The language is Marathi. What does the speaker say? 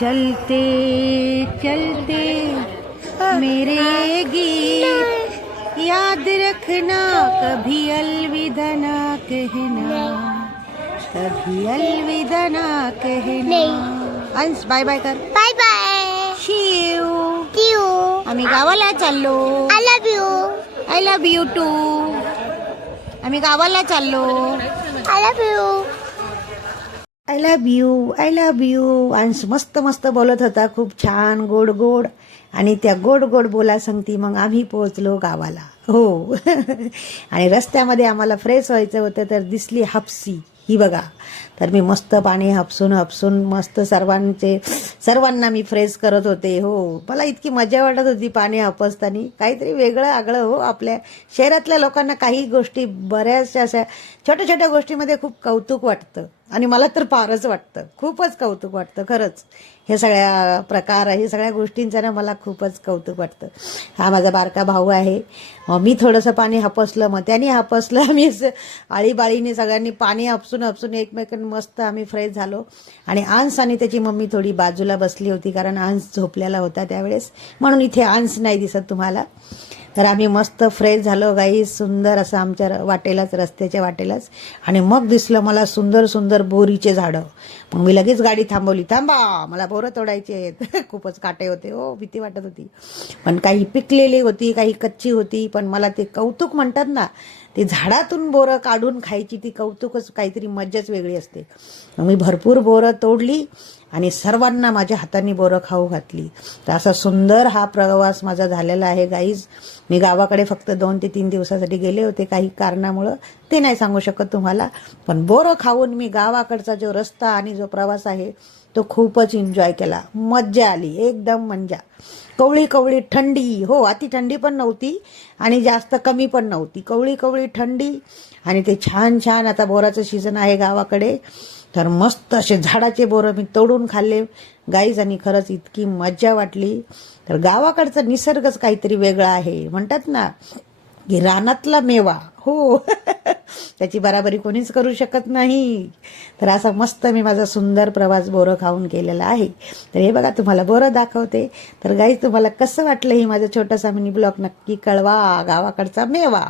चलते चलते मेरे गीत याद रखना, कभी अलविदा ना कहना, कभी अलविदा ना कहना. अंश बाय बाय कर. Bye bye. See you. आम्ही गावाला चाललो. I love you. I love you too. आम्ही गावाला चाललो. I love you. I love you. I love you. Ansh मस्त मस्त बोलत होता, खूप छान गोड गोड. आणि त्या गोड गोड बोला सांगती मग आम्ही पोहोचलो गावाला. हो आणि रस्त्यामध्ये आम्हाला फ्रेश व्हायचं होतं, तर दिसली हापसी. ही बघा, तर मी मस्त पाणी हापसून हापसून मस्त सर्वांना मी फ्रेश करत होते. हो, मला इतकी मजा वाटत होती पाणी हापसताना. काहीतरी वेगळं आगळं. हो, आपल्या शहरातल्या लोकांना काही गोष्टी बऱ्याचशा अशा छोट्या छोट्या गोष्टीमध्ये खूप कौतुक वाटतं, आणि मला तर फारच वाटतं, खूपच कौतुक वाटतं खरंच. हे सगळ्या प्रकार, हे सगळ्या गोष्टींचं ना मला खूपच कौतुक वाटतं. हा माझा बारका भाऊ आहे. मी थोडंसं पाणी हापसलं, मग त्याने हापसलं. आम्ही आळीबाळीने सगळ्यांनी पाणी हापसून हापसून एकमेकांना मस्त आम्ही फ्रेश झालो. आणि अंश आणि त्याची मम्मी थोडी बाजूला बसली होती, कारण अंश झोपलेला होता त्यावेळेस, म्हणून इथे अंश नाही दिसत तुम्हाला. तर आम्ही मस्त फ्रेश झालो गाई, सुंदर असं आमच्या वाटेलाच, रस्त्याच्या वाटेलाच. आणि मग दिसलं मला सुंदर सुंदर बोरीचे झाडं. मग मी लगेच गाडी थांबवली. थांबा, मला बोरं तोडायचे आहेत. खूपच काटे होते. हो, भीती वाटत होती. पण काही पिकलेली होती, काही कच्ची होती. पण मला ते कौतुक म्हणतात ना, ते झाडातून बोरं काढून खायची ती कौतुकच काहीतरी मज्जाच वेगळी असते. मी भरपूर बोरं तोडली आणि सर्वांना माझ्या हाताने बोरं खाऊ घातली. तर असा सुंदर हा प्रवास माझा झालेला आहे गाईज. मी गावाकडे फक्त 2 ते 3 दिवसासाठी गेले होते, काही कारणामुळं, ते नाही सांगू शकत तुम्हाला. पण बोरं खाऊन मी गावाकडचा जो रस्ता आणि जो प्रवास आहे तो खूपच एन्जॉय केला. मज्जा आली, एकदम मज्जा. कवळी कवळी थंडी. हो, अति थंडी पण नव्हती आणि जास्त कमी पण नव्हती. कवळी कवळी थंडी. आणि ते छान छान, आता बोराचं सीझन आहे गावाकडे, तर मस्त असे झाडाचे बोरं मी तोडून खाल्ले गाईज. आणि खरंच इतकी मज्जा वाटली. तर गावाकडचा निसर्गच काहीतरी वेगळा आहे. म्हणतात ना की रानातला मेवा. हो त्याची बराबरी कोणीच करू शकत नाही. तर असा मस्त मी माझा सुंदर प्रवास बोरं खाऊन केलेला आहे. तर हे बघा, तुम्हाला बोरं दाखवते. तर गाईज, तुम्हाला कसं वाटलं हे माझं छोटासा मिनी ब्लॉग नक्की कळवा. गावाकडचा मेवा.